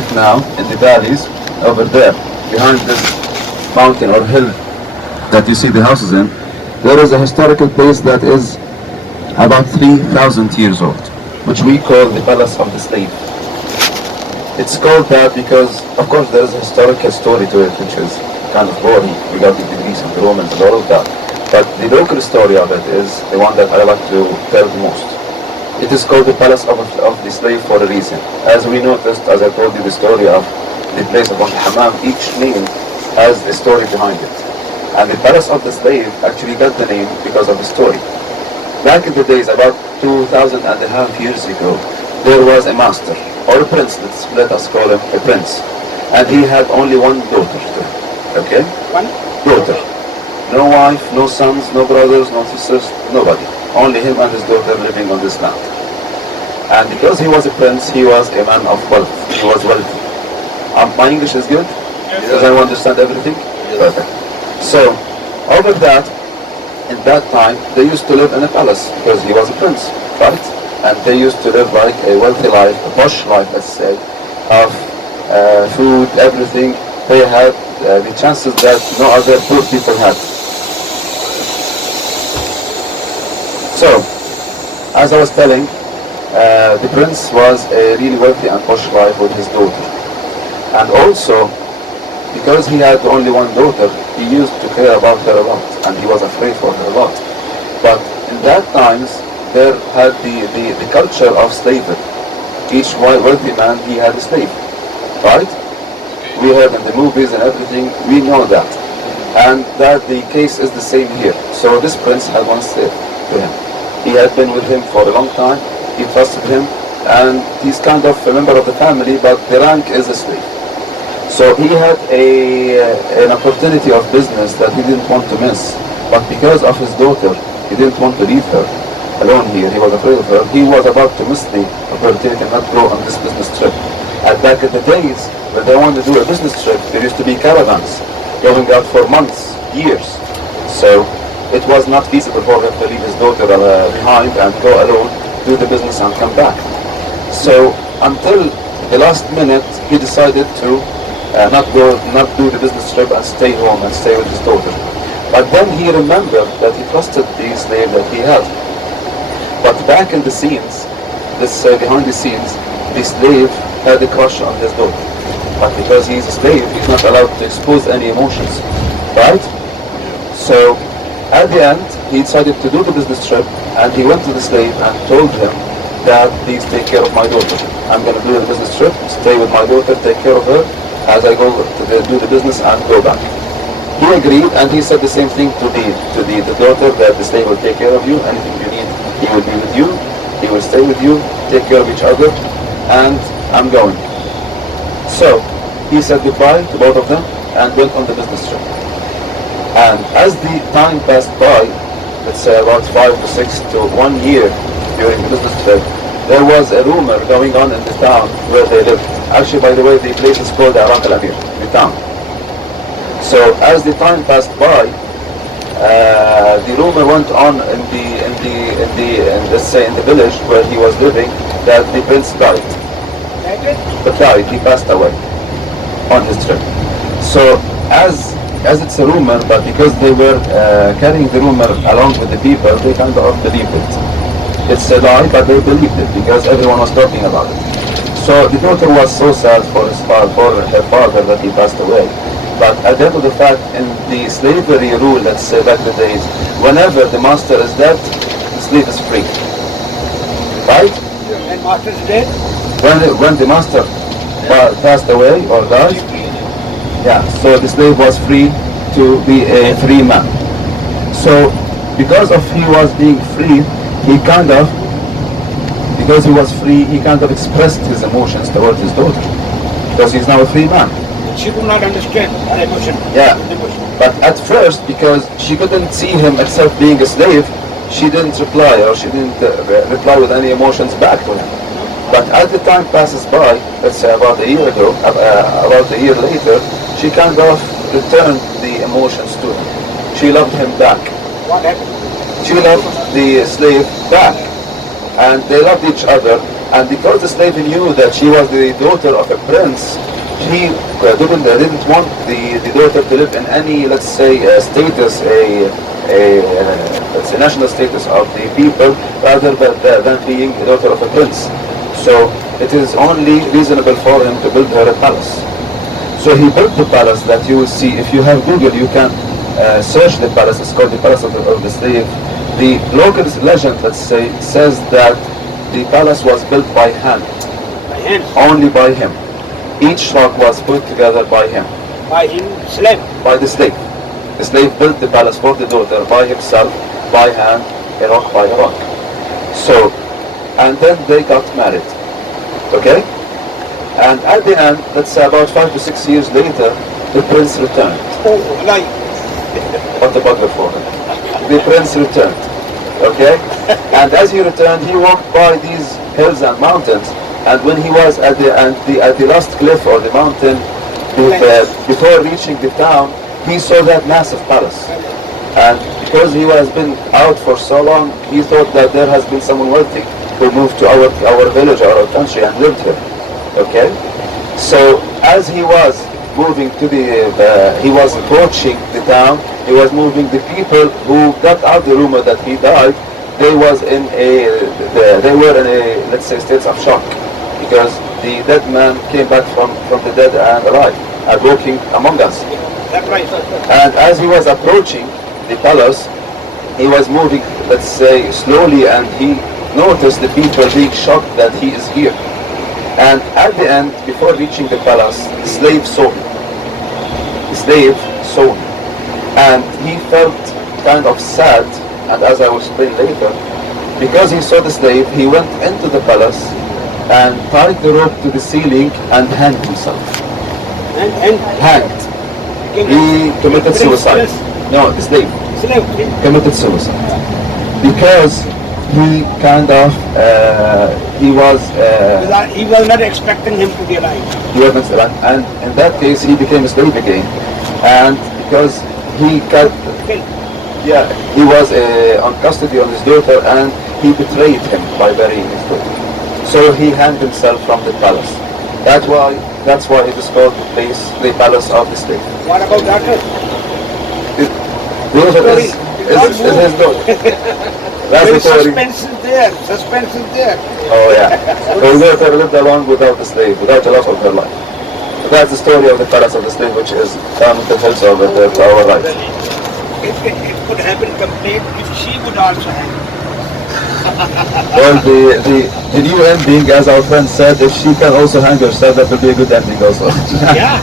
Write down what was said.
right now in the valleys over there, behind this mountain or hill that you see the houses in, there is a historical place that is about 3,000 years old, which we call the Palace of the Slave. It's called that because, of course, there is a historical story to it, which is kind of boring regarding the Greeks and the Romans and all of that. But the local story of it is the one that I like to tell the most. It is called the Palace of the Slave for a reason. As we noticed, as I told you the story of the place of Al-Hammam, each name has the story behind it. And the Palace of the Slave actually got the name because of the story. Back in the days, about 2,500 years ago, there was a master, or a prince, let us call him a prince. And he had only one daughter, okay? One daughter. No wife, no sons, no brothers, no sisters, nobody. Only him and his daughter living on this land. And because he was a prince, he was a man of wealth. He was wealthy. My English is good? Does anyone understand everything? Perfect. So, over that, in that time, they used to live in a palace because he was a prince, right? And they used to live like a wealthy life, a posh life, let's say, of food, everything. They had the chances that no other poor people had. So, as I was telling, the prince was a really wealthy and posh life with his daughter. And also, because he had only one daughter, he used to care about her a lot, and he was afraid for her a lot. But in that times, there had the culture of slavery. Each wealthy man, he had a slave, right? We heard in the movies and everything, we know that. And that the case is the same here. So this prince had one slave to him. He had been with him for a long time, he trusted him, and he's kind of a member of the family, but the rank is a slave. So he had an opportunity of business that he didn't want to miss. But because of his daughter, he didn't want to leave her alone here. He was afraid of her. He was about to miss the opportunity and not go on this business trip. And back in the days, when they wanted to do a business trip, there used to be caravans going out for months, years. So it was not feasible for him to leave his daughter behind and go alone, do the business and come back. So until the last minute, he decided to not do the business trip and stay home and stay with his daughter. But then he remembered that he trusted the slave that he had. But back in the scenes, behind the scenes, the slave had a crush on his daughter. But because he's a slave, he's not allowed to expose any emotions, right? So at the end, he decided to do the business trip, and he went to the slave and told him that please take care of my daughter. I'm going to do the business trip, stay with my daughter, take care of her as I go to do the business and go back. He agreed, and he said the same thing to the daughter, that the slave will take care of you, anything you need, he will be with you, he will stay with you, take care of each other, and I'm going. So he said goodbye to both of them and went on the business trip. And as the time passed by, let's say about 5 to 6 to 1 year during the business trip, there was a rumor going on in the town where they lived. Actually, by the way, the place is called al-Amir, the town. So as the time passed by, the rumor went on in let's say in the village where he was living, that the prince died. But died, he passed away on his trip. So as it's a rumor, but because they were carrying the rumor along with the people, they kind of believed it. It's a lie, but they believed it because everyone was talking about it. So the daughter was so sad for her father that he passed away. But at the end of the fact, in the slavery rule, let's say back in the days, whenever the master is dead, the slave is free. Right? When master is dead? When the master passed away or died, yeah, so the slave was free to be a free man. So because of he was being free, because he was free, he kind of expressed his emotions towards his daughter, because he's now a free man. She could not understand her emotion. Yeah, but at first, because she couldn't see him except being a slave, she didn't reply, or she didn't reply with any emotions back to him. But as the time passes by, let's say about a year ago, about a year later, she kind of returned the emotions to him. She loved him back. What happened? She loved the slave back, and they loved each other And because the slave knew that she was the daughter of a prince, he didn't want the daughter to live in any, let's say, status, let's say national status of the people, rather than being the daughter of a prince. So it is only reasonable for him to build her a palace. So he built the palace that you will see. If you have Google, you can search the palace. It's called the Palace of the Slave. The local legend, let's say, says that the palace was built by hand. By hand. Only by him. Each rock was put together by him. By him, slave. By the slave. The slave built the palace for the daughter by himself, by hand, a rock by a rock. So, and then they got married. Okay? And at the end, let's say about 5 to 6 years later, the prince returned. Oh, like. What the butler for him. The prince returned. Okay? And as he returned, he walked by these hills and mountains. And when he was at the last cliff or the mountain, before reaching the town, he saw that massive palace. And because he has been out for so long, he thought that there has been someone wealthy who moved to our village or our country and lived here. Okay? So as he was moving to he was approaching the town, he was moving. The people who got out the rumor that he died, they were in a, let's say, state of shock, because the dead man came back from the dead and alive and walking among us. That's right. And as he was approaching the palace, he was moving, let's say, slowly, and he noticed the people being shocked that he is here. And at the end, before reaching the palace, the slave saw him. The slave saw him. And he felt kind of sad, and as I will explain later, because he saw the slave, he went into the palace and tied the rope to the ceiling and hanged himself. And Hanged. He committed suicide. No, the slave slave. committed suicide. Because he kind of, he was not expecting him to be alive. he was not, and in that case he became a slave again. And because he got, yeah, he was on custody on his daughter, and he betrayed him by burying his daughter. So he hanged himself from the palace. That's why it is called the palace of the slave. What about daughter? The daughter is his daughter. That's the story. Suspense is there. Suspense is there. Oh yeah. So the daughter lived along without the slave, without the love of her life. That's the story of the palace of the slave, which is down in the hills over there to our right. It could happen complete if she would also have. Well, the new ending, as our friend said, if she can also hang herself, that will be a good ending also. Yeah.